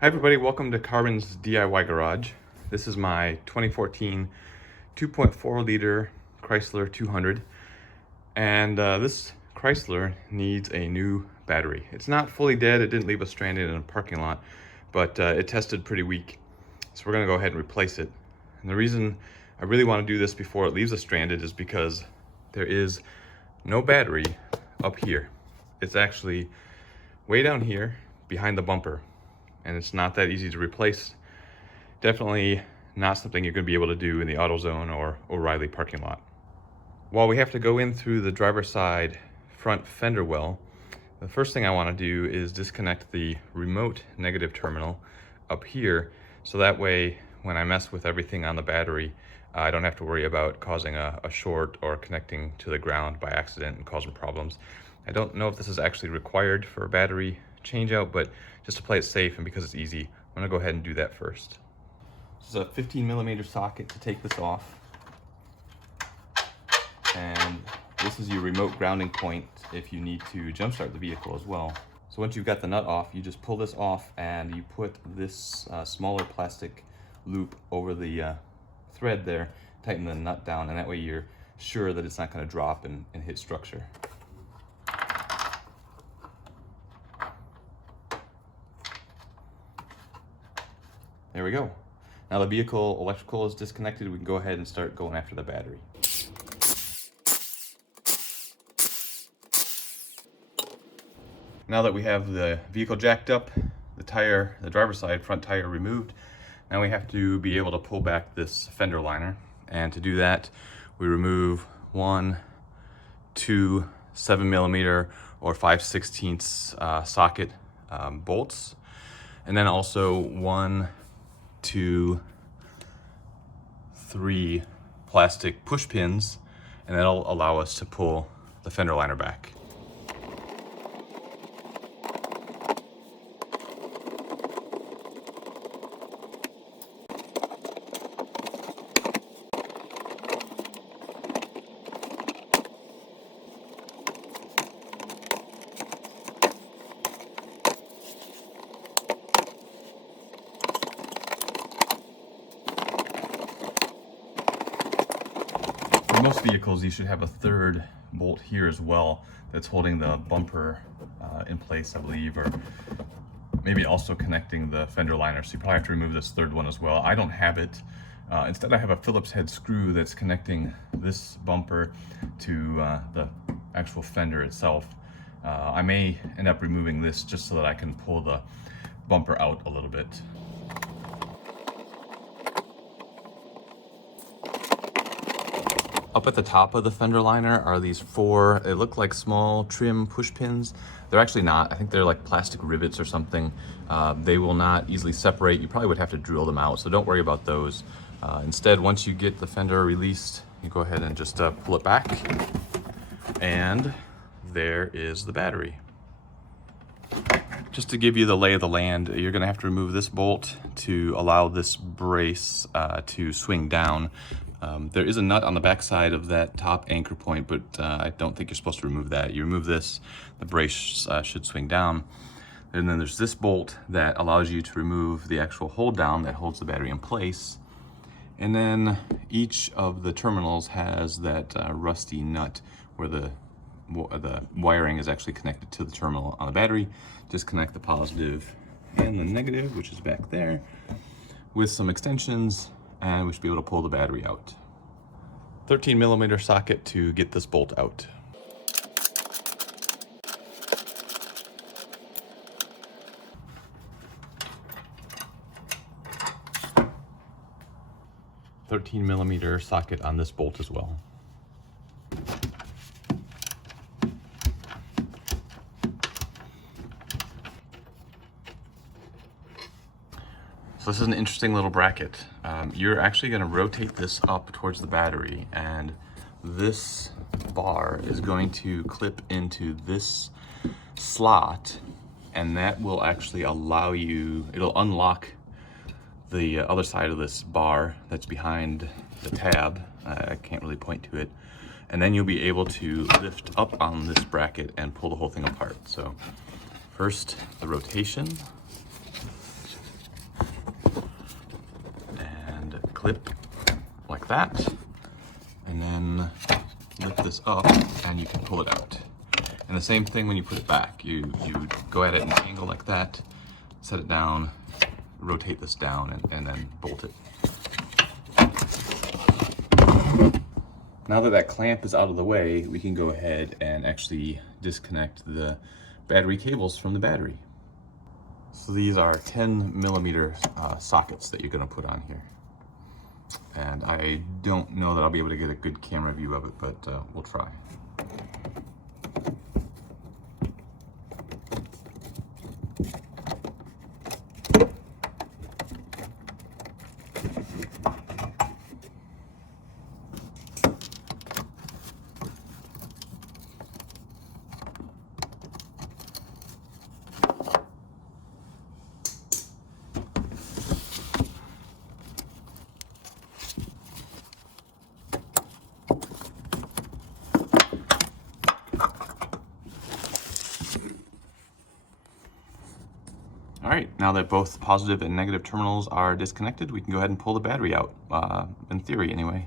Hi everybody, welcome to Carbon's DIY Garage. This is my 2014 2.4 liter Chrysler 200, and this Chrysler needs a new battery. It's not fully dead, it didn't leave us stranded in a parking lot, but it tested pretty weak. So we're gonna go ahead and replace it. And the reason I really wanna do this before it leaves us stranded is because there is no battery up here. It's actually way down here behind the bumper, and it's not that easy to replace. Definitely not something you're going to be able to do in the AutoZone or O'Reilly parking lot. While we have to go in through the driver's side front fender well, the first thing I want to do is disconnect the remote negative terminal up here, so that way when I mess with everything on the battery, I don't have to worry about causing a short or connecting to the ground by accident and causing problems. I don't know if this is actually required for a battery changeout, but just to play it safe and because it's easy, I'm gonna go ahead and do that first. This is a 15mm socket to take this off. And this is your remote grounding point if you need to jumpstart the vehicle as well. So once you've got the nut off, you just pull this off and you put this smaller plastic loop over the thread there, tighten the nut down, and that way you're sure that it's not gonna drop and hit structure. There we go. Now the vehicle electrical is disconnected, we can go ahead and start going after the battery. Now that we have the vehicle jacked up, the driver's side front tire removed, now we have to be able to pull back this fender liner. And to do that, we remove 1, 2 7mm or 5/16 socket bolts, and then also 1, 2, 3 plastic push pins, and that'll allow us to pull the fender liner back. For most vehicles, you should have a third bolt here as well that's holding the bumper in place, I believe, or maybe also connecting the fender liner. So you probably have to remove this third one as well. I don't have it. Instead, I have a Phillips head screw that's connecting this bumper to the actual fender itself. I may end up removing this just so that I can pull the bumper out a little bit. Up at the top of the fender liner are these 4, they look like small trim push pins. They're actually not. I think they're like plastic rivets or something. They will not easily separate. You probably would have to drill them out, so don't worry about those. Instead, once you get the fender released, you go ahead and just pull it back, and there is the battery. Just to give you the lay of the land, you're going to have to remove this bolt to allow this brace to swing down. There is a nut on the back side of that top anchor point, but I don't think you're supposed to remove that. You remove this, the brace should swing down. And then there's this bolt that allows you to remove the actual hold down that holds the battery in place. And then each of the terminals has that rusty nut where the wiring is actually connected to the terminal on the battery. Disconnect the positive and the negative, which is back there, with some extensions, and we should be able to pull the battery out. 13mm socket to get this bolt out. $13mm socket on this bolt as well. So this is an interesting little bracket. You're actually going to rotate this up towards the battery, and this bar is going to clip into this slot, and that will actually allow you, it'll unlock the other side of this bar that's behind the tab. I can't really point to it. And then you'll be able to lift up on this bracket and pull the whole thing apart. So first, the rotation. clip like that, and then lift this up and you can pull it out. And the same thing when you put it back. You go at it at an angle like that, set it down, rotate this down, and then bolt it. Now that clamp is out of the way, we can go ahead and actually disconnect the battery cables from the battery. So these are 10mm sockets that you're going to put on here. And I don't know that I'll be able to get a good camera view of it, but we'll try. All right, now that both positive and negative terminals are disconnected, we can go ahead and pull the battery out, in theory anyway.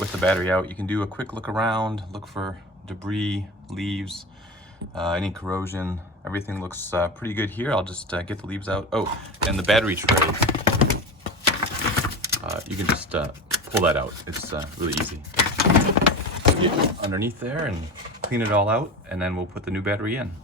With the battery out, you can do a quick look around, look for debris, leaves, any corrosion. Everything looks pretty good here. I'll just get the leaves out. Oh, and the battery tray, you can just pull that out. It's really easy. Get underneath there and clean it all out, and then we'll put the new battery in.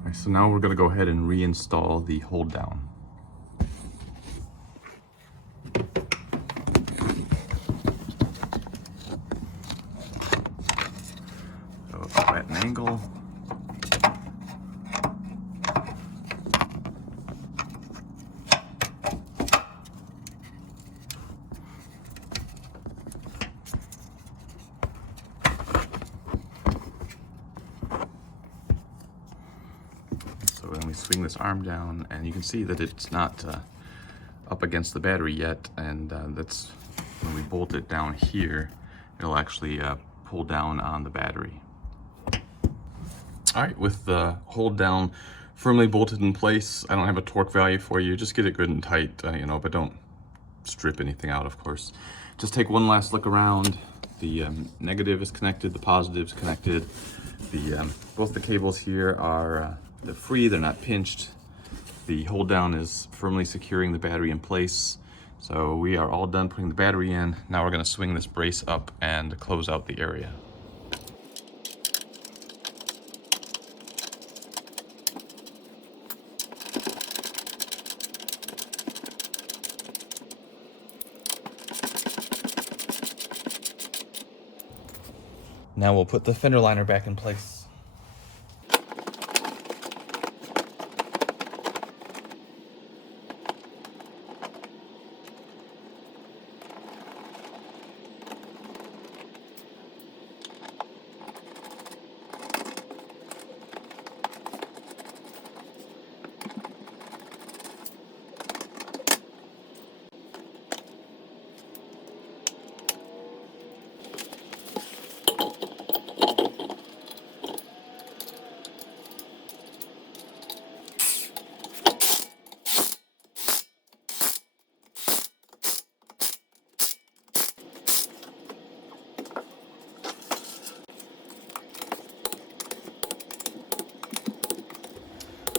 Alright, so now we're going to go ahead and reinstall the hold down. So up at an angle. So then we swing this arm down, and you can see that it's not up against the battery yet, and that's when we bolt it down here, it'll actually pull down on the battery. All right, with the hold down firmly bolted in place, I don't have a torque value for you. Just get it good and tight, you know, but don't strip anything out, of course. Just take one last look around. The negative is connected, the positive is connected. Both the cables here are they're free, they're not pinched. The hold down is firmly securing the battery in place. So we are all done putting the battery in. Now we're going to swing this brace up and close out the area. Now we'll put the fender liner back in place.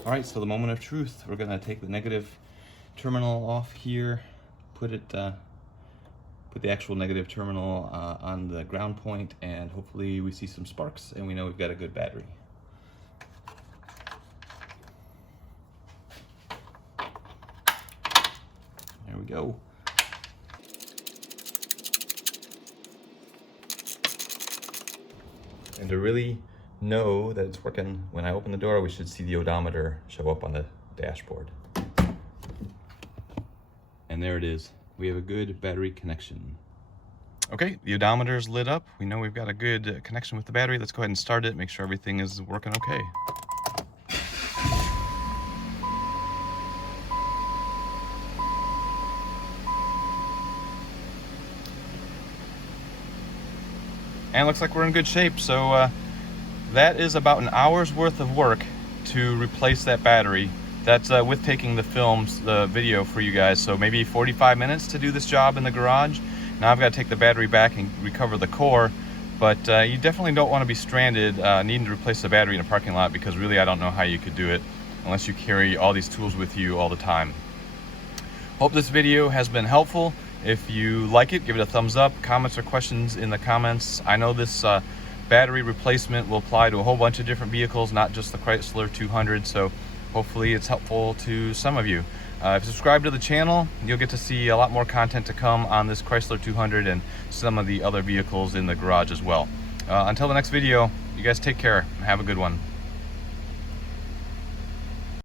All right, so the moment of truth. We're gonna take the negative terminal off here, put the actual negative terminal on the ground point, and hopefully we see some sparks and we know we've got a good battery. There we go. And to really know that it's working, when I open the door, we should see the odometer show up on the dashboard. And there it is. We have a good battery connection. Okay, the odometer is lit up. We know we've got a good connection with the battery. Let's go ahead and start it, make sure everything is working okay. And it looks like we're in good shape. So that is about an hour's worth of work to replace that battery. That's with taking the video for you guys. So maybe 45 minutes to do this job in the garage. Now I've got to take the battery back and recover the core, but you definitely don't want to be stranded needing to replace the battery in a parking lot, because really I don't know how you could do it unless you carry all these tools with you all the time. Hope this video has been helpful. If you like it, give it a thumbs up. Comments or questions in the comments. I know this battery replacement will apply to a whole bunch of different vehicles, not just the Chrysler 200, so hopefully it's helpful to some of you. If you subscribe to the channel, you'll get to see a lot more content to come on this Chrysler 200 and some of the other vehicles in the garage as well. Until the next video, you guys take care and have a good one.